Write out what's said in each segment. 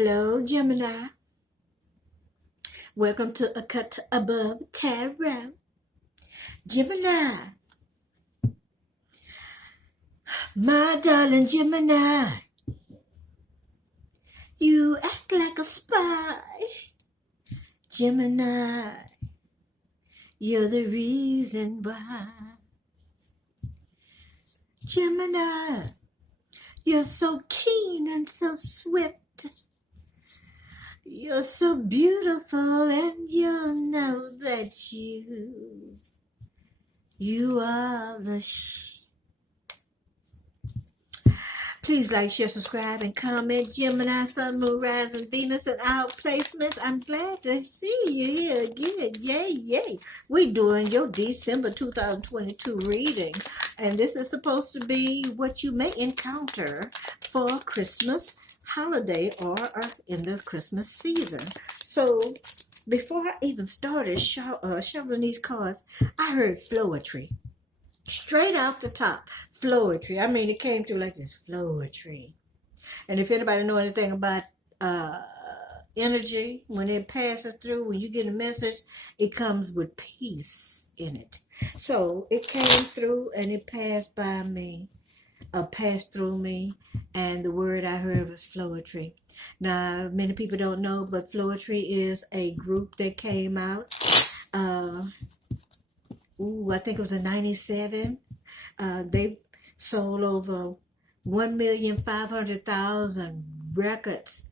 Hello, Gemini. Welcome to A Cut Above Tarot. Gemini, my darling Gemini, you act like a spy. Gemini, you're the reason why. Gemini, you're so keen and so swift. You're so beautiful, and you know that you are the Please like, share, subscribe, and comment. Gemini, Sun, Moon, Rising, Venus, and our placements. I'm glad to see you here again. Yay, yay. We're doing your December 2022 reading. And this is supposed to be what you may encounter for Christmas holiday or in the Christmas season. So before I even started shuffling these cards, I heard Flo-etry. Straight off the top, Flo-etry. I mean, it came through like this, Flo-etry. And if anybody know anything about energy, when it passes through, when you get a message, it comes with peace in it. So it came through and it passed by me, passed through me, and the word I heard was Flo-etry. Now, many people don't know, but Flo-etry is a group that came out. I think it was in '97. They sold over 1,500,000 records.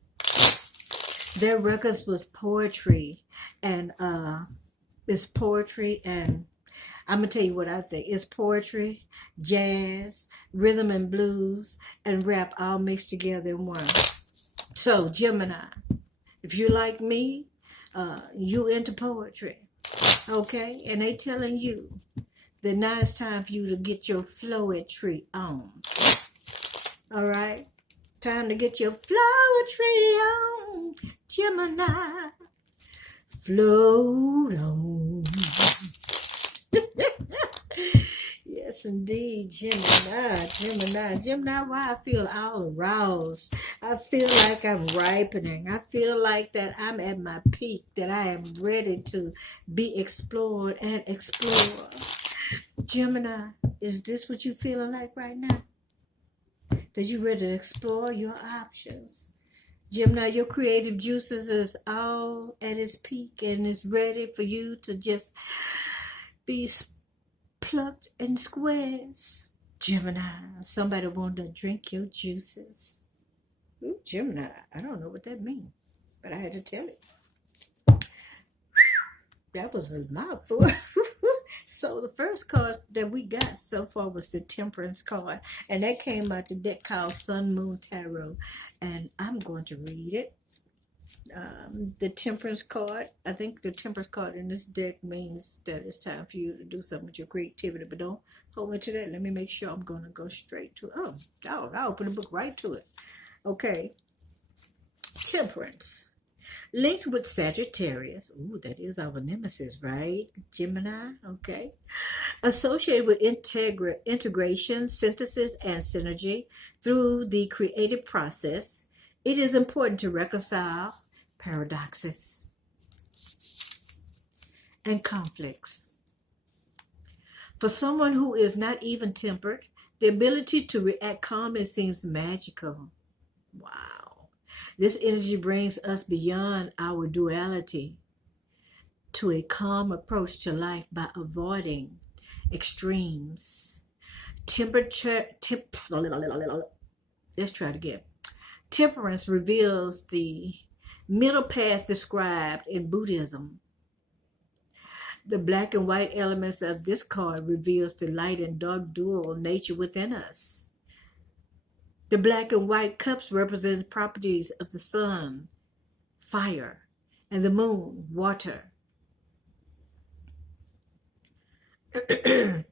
Their records was poetry, and it's poetry, and I'm gonna tell you what I think. It's poetry, jazz, rhythm and blues, and rap all mixed together in one. So Gemini, if you like me, you into poetry. Okay, and they telling you that now it's time for you to get your Flo-etry on. All right, time to get your Flo-etry on, Gemini. Float on. Yes, indeed, Gemini, why I feel all aroused. I feel like I'm ripening. I feel like that I'm at my peak, that I am ready to be explored and explore. Gemini, is this what you feeling like right now? That you ready to explore your options? Gemini, your creative juices is all at its peak and is ready for you to just be plucked in squares. Gemini, somebody want to drink your juices. Ooh, Gemini, I don't know what that means, but I had to tell it. That was a mouthful. So the first card that we got so far was the Temperance card, and that came out the deck called Sun, Moon, Tarot, and I'm going to read it. The Temperance card, I think the Temperance card in this deck means that it's time for you to do something with your creativity, but don't hold me to that. Let me make sure I'm going to go straight to, I'll open the book right to it. Okay. Temperance. Linked with Sagittarius. Ooh, that is our nemesis, right? Gemini, okay. Associated with integration, synthesis, and synergy through the creative process, it is important to reconcile paradoxes and conflicts. For someone who is not even-tempered, the ability to react calmly seems magical. Wow. This energy brings us beyond our duality to a calm approach to life by avoiding extremes. Let's try it again. Temperance reveals the middle path described in Buddhism. The black and white elements of this card reveals the light and dark dual nature within us. The black and white cups represent properties of the sun, fire, and the moon, water.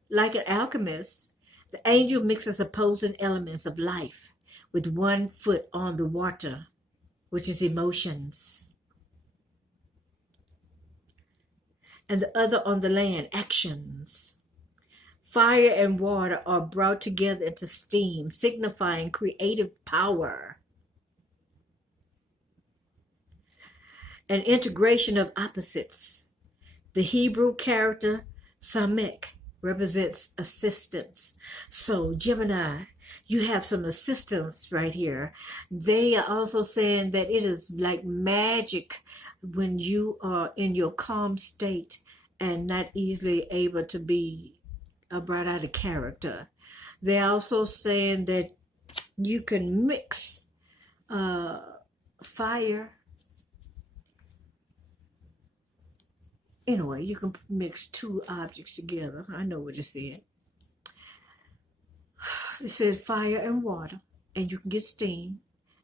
Like an alchemist, the angel mixes opposing elements of life with one foot on the water, which is emotions, and the other on the land, actions. Fire and water are brought together into steam, signifying creative power. an integration of opposites. The Hebrew character Samek represents assistance. So Gemini, you have some assistance right here. They are also saying that it is like magic when you are in your calm state and not easily able to be brought out of character. They're also saying that you can mix fire. Anyway, you can mix two objects together. I know what it said. It said fire and water, and you can get steam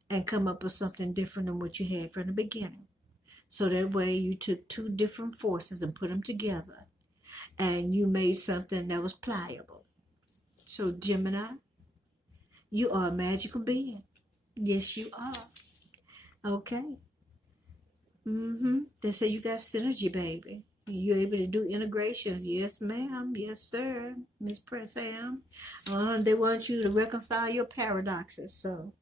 and come up with something different than what you had from the beginning. So that way you took two different forces and put them together, and you made something that was pliable. So Gemini, you are a magical being. Yes, you are. Okay. They say you got synergy, baby. You're able to do integrations. Yes, ma'am. Yes, sir. Miss Press Am. They want you to reconcile your paradoxes. So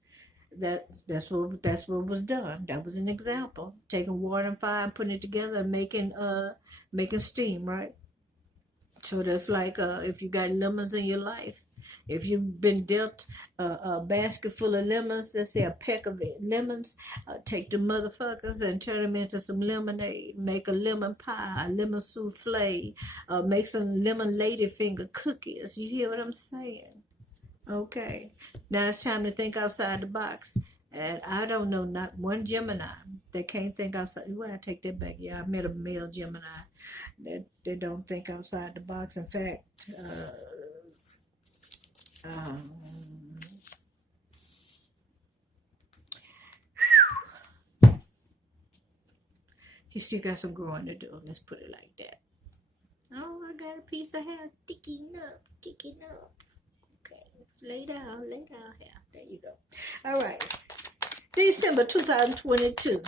that's what was done. That was an example. Taking water and fire and putting it together and making steam, right? So that's like if you got lemons in your life. If you've been dealt a basket full of lemons, let's say a peck of lemons, take the motherfuckers and turn them into some lemonade. Make a lemon pie, a lemon souffle, make some lemon ladyfinger cookies. You hear what I'm saying? Okay. Now it's time to think outside the box. And I don't know not one Gemini that can't think outside. Well, I take that back. Yeah, I met a male Gemini that don't think outside the box. In fact, he still got some growing to do. Let's put it like that. Oh, I got a piece of hair sticking up. Okay, lay down hair. There you go. All right. December 2022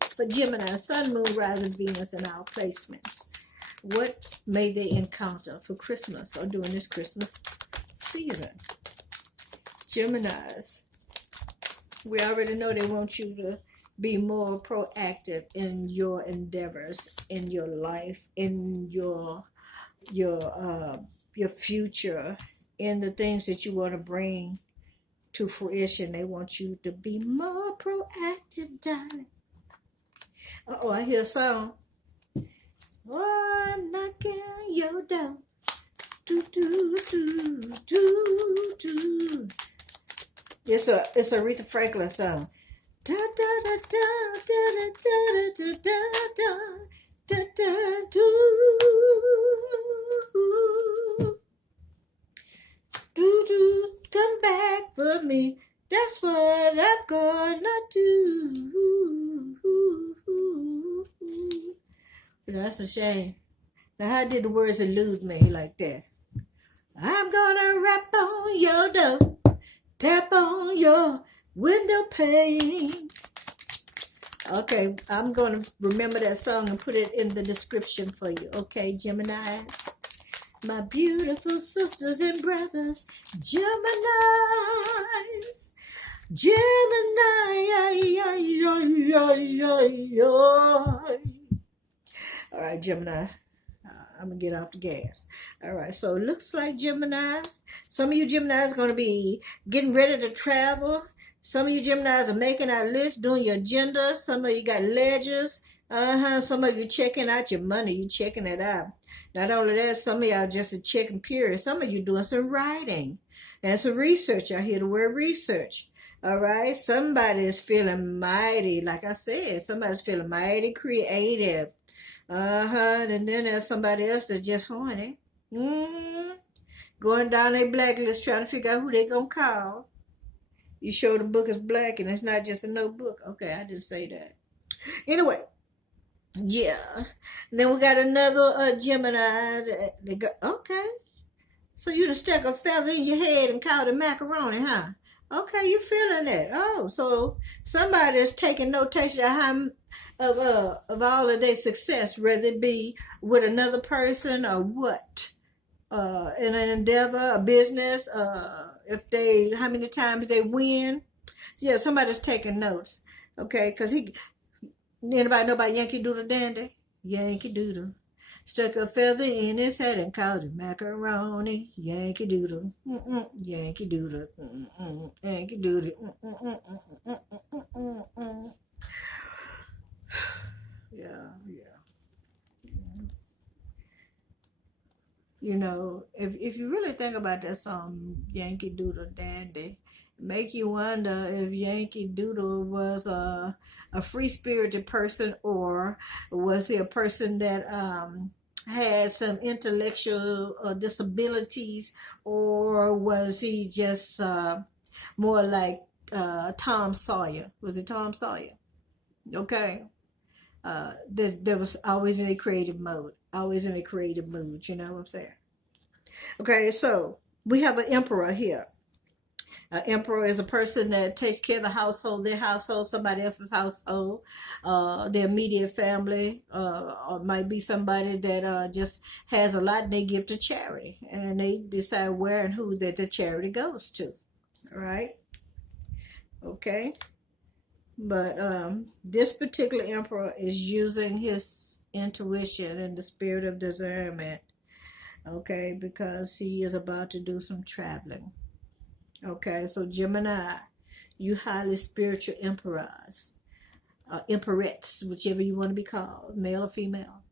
for Gemini, Sun, Moon, Rising, Venus, and our placements. What may they encounter for Christmas or during this Christmas season? Geminis, we already know they want you to be more proactive in your endeavors, in your life, in your future, in the things that you want to bring to fruition. They want you to be more proactive, darling. Uh-oh, I hear a song. Oh, I'm knocking your door. Do, do, do, do, do. It's a Aretha Franklin song. Da da da da da da da da da da da do do. Come back for me. That's what I'm gonna do. That's a shame. Now, how did the words elude me like that? I'm gonna rap on your door, tap on your window pane. Okay, I'm gonna remember that song and put it in the description for you. Okay, Geminis, my beautiful sisters and brothers, Geminis, Gemini. All right, Gemini. I'm going to get off the gas. All right, so it looks like Gemini. Some of you Geminis are going to be getting ready to travel. Some of you Geminis are making our list, doing your agenda. Some of you got ledgers. Some of you checking out your money. You checking it out. Not only that, some of y'all just a checking period. Some of you doing some writing and some research. I hear the word research. All right, somebody is feeling mighty, like I said, somebody's feeling mighty creative. And then there's somebody else that's just horny. Going down their blacklist trying to figure out who they gonna call. You show the book is black and it's not just a notebook. Okay, I didn't say that. Anyway, yeah. And then we got another Gemini. Okay. So you just stuck a feather in your head and called it macaroni, huh? Okay, you feeling that. Oh, so somebody is taking notation of all of their success, whether it be with another person or what, in an endeavor, a business, how many times they win. Yeah, somebody's taking notes. Okay, because Anybody know about Yankee Doodle Dandy? Yankee Doodle. Stuck a feather in his head and called it macaroni. Yankee Doodle. Yankee Doodle. Yankee Doodle. Yeah, yeah. You know, if you really think about that song, Yankee Doodle Dandy, make you wonder if Yankee Doodle was a free spirited person, or was he a person that had some intellectual disabilities, or was he just more like Tom Sawyer? Was it Tom Sawyer? Okay. There was always in a creative mode, always in a creative mood, you know what I'm saying? Okay, so we have an emperor here. An emperor is a person that takes care of the household, their household, somebody else's household, their immediate family, or might be somebody that just has a lot and they give to charity, and they decide where and who that the charity goes to. All right? Okay. But this particular emperor is using his intuition and the spirit of discernment, okay, because he is about to do some traveling. Okay, so Gemini, you highly spiritual emperors, emperettes, whichever you want to be called, male or female.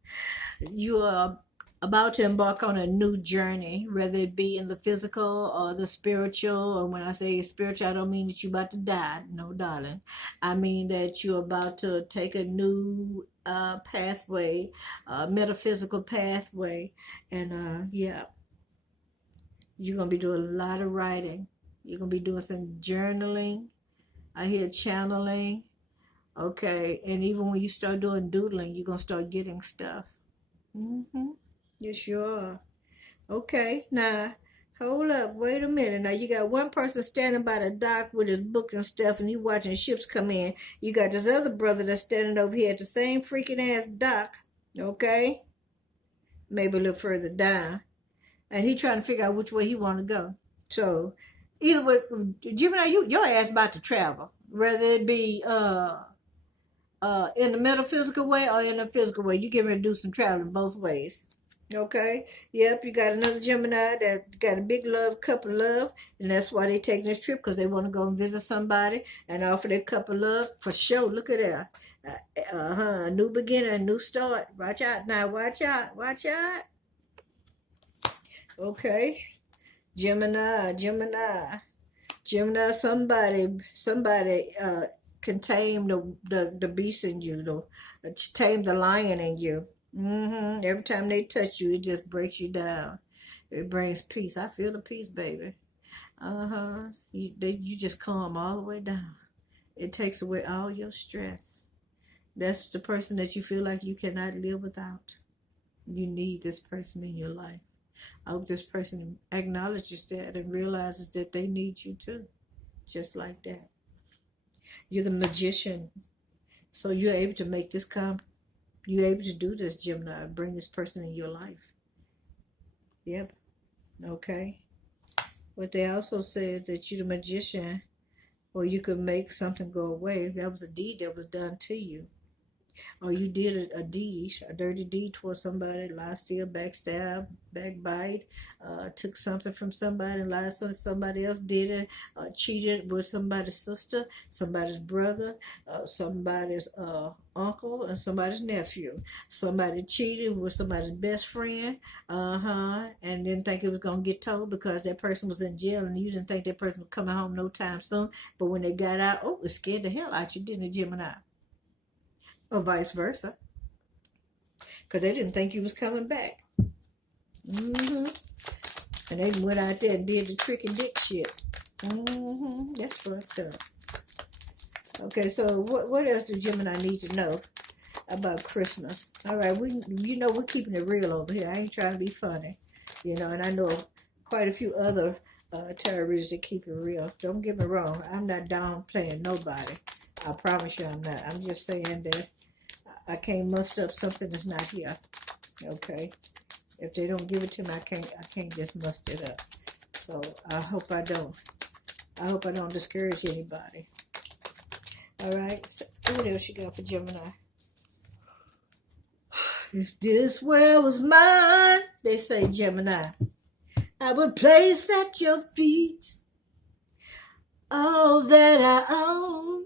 You are about to embark on a new journey, whether it be in the physical or the spiritual. Or when I say spiritual, I don't mean that you're about to die. No, darling. I mean that you're about to take a new pathway, metaphysical pathway. And yeah, you're going to be doing a lot of writing. You're going to be doing some journaling. I hear channeling. Okay. And even when you start doing doodling, you're going to start getting stuff. Mm-hmm. Yes, you are. Okay, now hold up, wait a minute. Now you got one person standing by the dock with his book and stuff, and you watching ships come in. You got this other brother that's standing over here at the same freaking ass dock. Okay, maybe a little further down, and he trying to figure out which way he want to go. So either way, Gemini, your ass about to travel, whether it be in the metaphysical way or in the physical way. You get ready to do some traveling both ways. Okay. Yep. You got another Gemini that got a big love, cup of love, and that's why they taking this trip, because they want to go and visit somebody and offer their cup of love for sure. Look at that. A new beginning, a new start. Watch out now. Watch out. Watch out. Okay. Gemini. Somebody can tame the beast in you, tame the lion in you. Every time they touch you, it just breaks you down. It brings peace. I feel the peace, baby. You just calm all the way down. It takes away all your stress. That's the person that you feel like you cannot live without. You need this person in your life. I hope this person acknowledges that and realizes that they need you too. Just like that. You're the magician. So you're able to make this come. You're able to do this, Gemini. Bring this person in your life. Yep. Okay. But they also said that you're the magician, or you could make something go away. That was a deed that was done to you. Or you did a deed, a dirty deed towards somebody, lie, steal, backstab, backbite, took something from somebody and lied so somebody else did it, cheated with somebody's sister, somebody's brother, somebody's uncle, and somebody's nephew. Somebody cheated with somebody's best friend, and didn't think it was going to get told because that person was in jail, and you didn't think that person was coming home no time soon. But when they got out, it scared the hell out you, didn't it, Gemini? Or vice versa, because they didn't think you was coming back. And they went out there and did the trick and dick shit. That's fucked up. Okay, so what else do Gemini need to know about Christmas? All right, we're keeping it real over here. I ain't trying to be funny, and I know quite a few other terrorists that keep it real. Don't get me wrong, I'm not downplaying nobody. I promise you I'm not. I'm just saying that I can't muster up something that's not here. Okay? If they don't give it to me, I can't just muster it up. So I hope I don't discourage anybody. All right. So what else you got for Gemini? If this world was mine, they say, Gemini, I would place at your feet all that I own.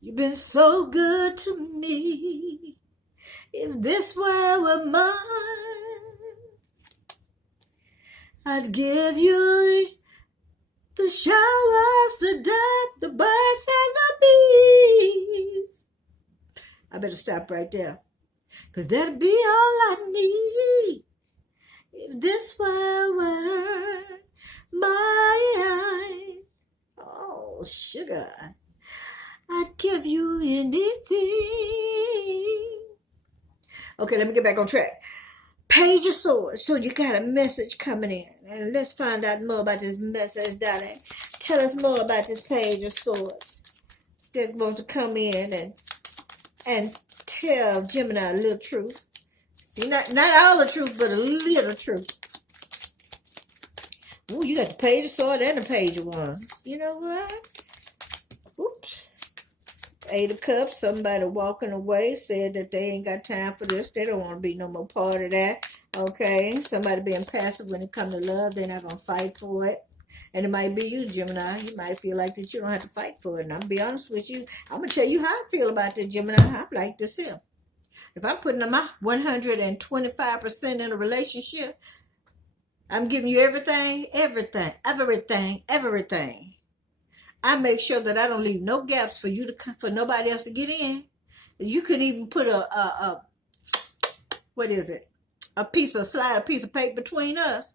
You've been so good to me. If this world were mine, I'd give you the showers, the dirt, the birds, and the bees. I better stop right there, because that'll be all I need. If this were mine, oh, sugar, I'd give you anything. Okay, let me get back on track. Page of Swords. So you got a message coming in. And let's find out more about this message, darling. Tell us more about this Page of Swords. They want to come in and tell Gemini a little truth. Not all the truth, but a little truth. Ooh, you got the Page of Swords and the Page of Wands. You know what? Oops. 8 of Cups. Somebody walking away said that they ain't got time for this. They don't want to be no more part of that. Okay. Somebody being passive when it comes to love. They're not going to fight for it. And it might be you, Gemini. You might feel like that you don't have to fight for it. And I'm going to be honest with you. I'm going to tell you how I feel about this, Gemini. I'm like this here. If I'm putting my 125% in a relationship, I'm giving you everything. I make sure that I don't leave no gaps for nobody else to get in. You could even put what is it? A piece of paper between us,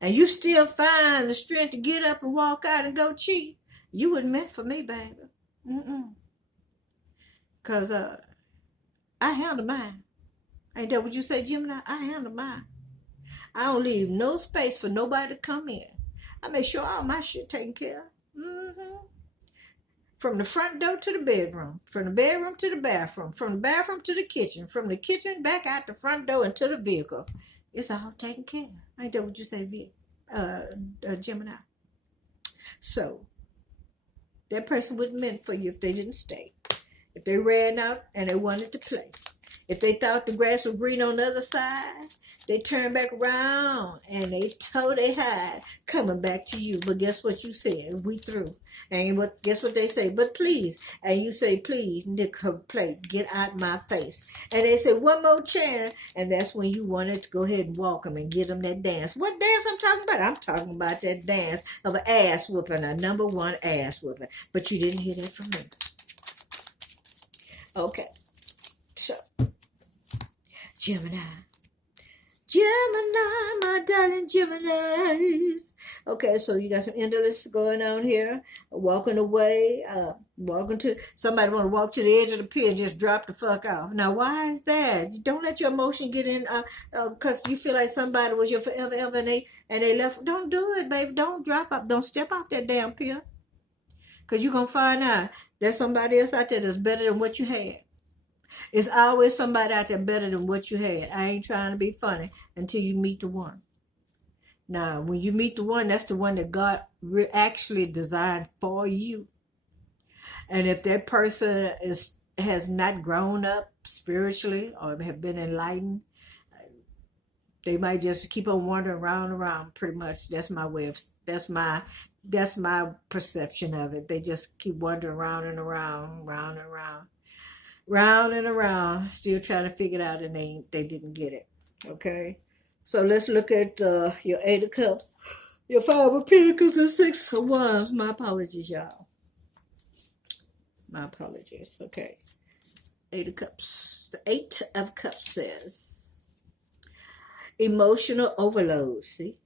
and you still find the strength to get up and walk out and go cheat. You wasn't meant for me, baby. Cause I handle mine. Ain't that what you say, Gemini? I handle mine. I don't leave no space for nobody to come in. I make sure all my shit taken care of. From the front door to the bedroom, from the bedroom to the bathroom, from the bathroom to the kitchen, from the kitchen back out the front door into the vehicle. It's all taken care of. Ain't that what you say, Gemini? So, that person wasn't meant for you if they didn't stay. If they ran out and they wanted to play. If they thought the grass was green on the other side, they turned back around and they told they hide, coming back to you. But guess what you said? We through. And guess what they say? But please. And you say, please, Nick, her plate, get out my face. And they say, one more chance. And that's when you wanted to go ahead and walk them and give them that dance. What dance I'm talking about? I'm talking about that dance of an ass whooping, a number 1 ass whooping. But you didn't hear that from me. Okay. So, Gemini, my darling Geminis. Okay, so you got some endless going on here. Walking away, somebody want to walk to the edge of the pier and just drop the fuck off. Now, why is that? You don't let your emotion get in, because you feel like somebody was your forever ever and they left. Don't do it, baby. Don't drop off. Don't step off that damn pier. Because you're going to find out there's somebody else out there that's better than what you had. It's always somebody out there better than what you had. I ain't trying to be funny until you meet the one. Now, when you meet the one, that's the one that God actually designed for you. And if that person has not grown up spiritually or have been enlightened, they might just keep on wandering around. Pretty much, that's my perception of it. They just keep wandering round and around, still trying to figure it out, and they didn't get it. Okay, so let's look at your 8 of Cups, your 5 of Pentacles, and 6 of Wands. My apologies, y'all. My apologies. Okay, 8 of Cups. The 8 of Cups says emotional overload. See,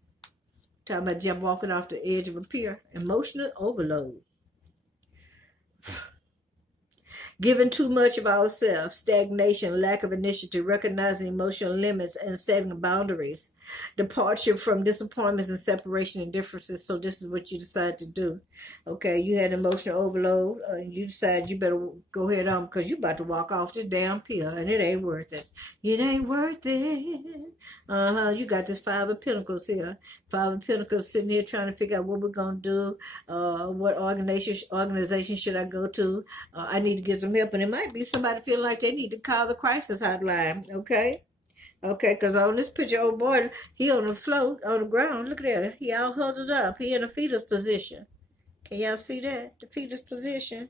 talking about walking off the edge of a pier. Emotional overload. Giving too much of ourselves, stagnation, lack of initiative, recognizing emotional limits, and setting boundaries. departure from disappointments and separation and differences. So this is what you decide to do. Okay, you had emotional overload, and you decide you better go ahead on because you about to walk off this damn pill, and it ain't worth it. It ain't worth it. You got this Five of Pentacles here. Five of Pentacles sitting here trying to figure out what we're gonna do. What organization should I go to? I need to get some help, and it might be somebody feeling like they need to call the crisis hotline. Okay. Okay, because on this picture, old boy, he on the float, on the ground. Look at that. He all huddled up. He in a fetus position. Can y'all see that? The fetus position.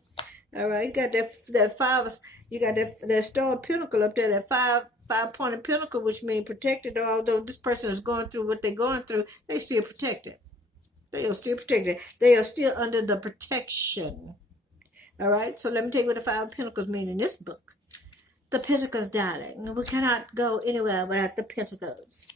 All right, you got that five, you got that star pinnacle up there, that five-pointed pinnacle, which means protected. Although this person is going through what they're going through, they still protected. They are still protected. They are still under the protection. All right, so let me tell you what the Five of Pentacles mean in this book. The Pentacles, darling. We cannot go anywhere without the Pentacles.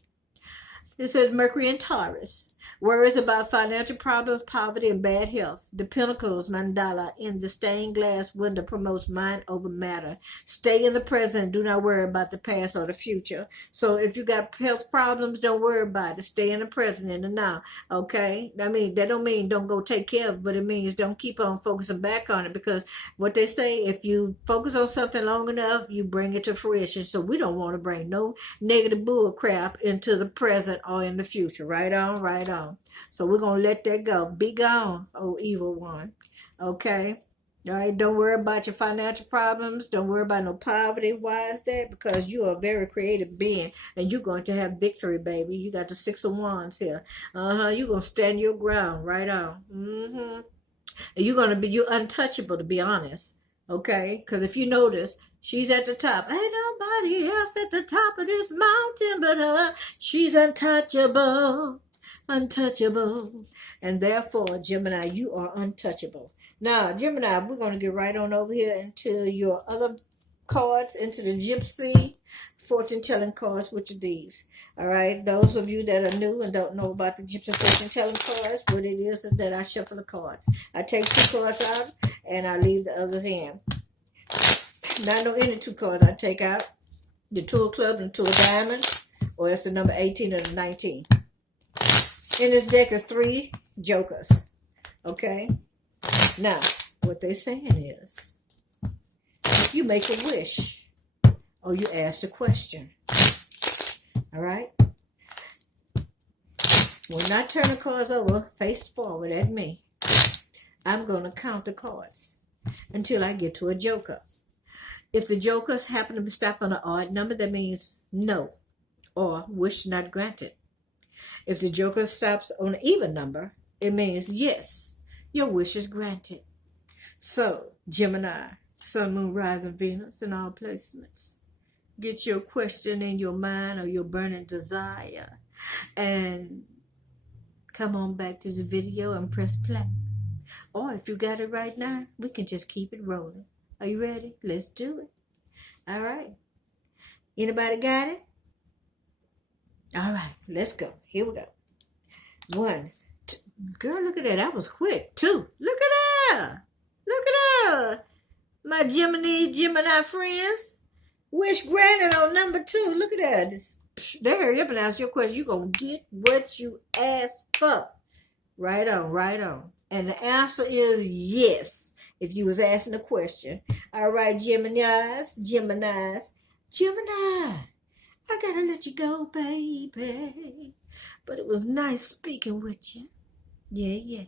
It says Mercury and Taurus. Worries about financial problems, poverty, and bad health. The Pentacles mandala in the stained glass window promotes mind over matter. Stay in the present. Do not worry about the past or the future. So if you got health problems, don't worry about it. Stay in the present, in the now. Okay? I mean, that don't mean don't go take care of it, but it means don't keep on focusing back on it, because what they say, if you focus on something long enough, you bring it to fruition. So we don't want to bring no negative bull crap into the present or in the future. Right on, right on. So we're going to let that go. Be gone, oh evil one. Okay? All right? Don't worry about your financial problems. Don't worry about no poverty. Why is that? Because you are a very creative being, and you're going to have victory, baby. You got the Six of Wands here. You're going to stand your ground. Right on. And you're untouchable, to be honest. Okay? Because if you notice, she's at the top. Ain't nobody else at the top of this mountain but her. She's untouchable. Untouchable. And therefore, Gemini, you are untouchable. Now, Gemini, we're going to get right on over here into your other cards, into the Gypsy fortune telling cards, which are these. All right, those of you that are new and don't know about the Gypsy fortune telling cards, what it is that I shuffle the cards. I take two cards out and I leave the others in. Not no any two cards I take out. The Two of Clubs and Two of Diamonds, or it's the number 18 and the 19. In this deck is 3 jokers. Okay? Now, what they're saying is, you make a wish or you ask a question. All right? When I turn the cards over, face forward at me, I'm going to count the cards until I get to a joker. If the jokers happen to stop on an odd number, that means no, or wish not granted. If the joker stops on an even number, it means yes, your wish is granted. So, Gemini, Sun, Moon, Rising, Venus, in all placements, get your question in your mind or your burning desire, and come on back to the video and press play. Or if you got it right now, we can just keep it rolling. Are you ready? Let's do it. All right. Anybody got it? All right, let's go. Here we go. 1, 2. Girl, look at that. That was quick. 2. Look at that. Look at that. My Gemini friends. Wish granted on number 2. Look at that. They hurry up and ask your question. You're going to get what you asked for. Right on, right on. And the answer is yes, if you was asking a question. All right, Geminis. Gemini. I gotta let you go, baby. But it was nice speaking with you. Yeah.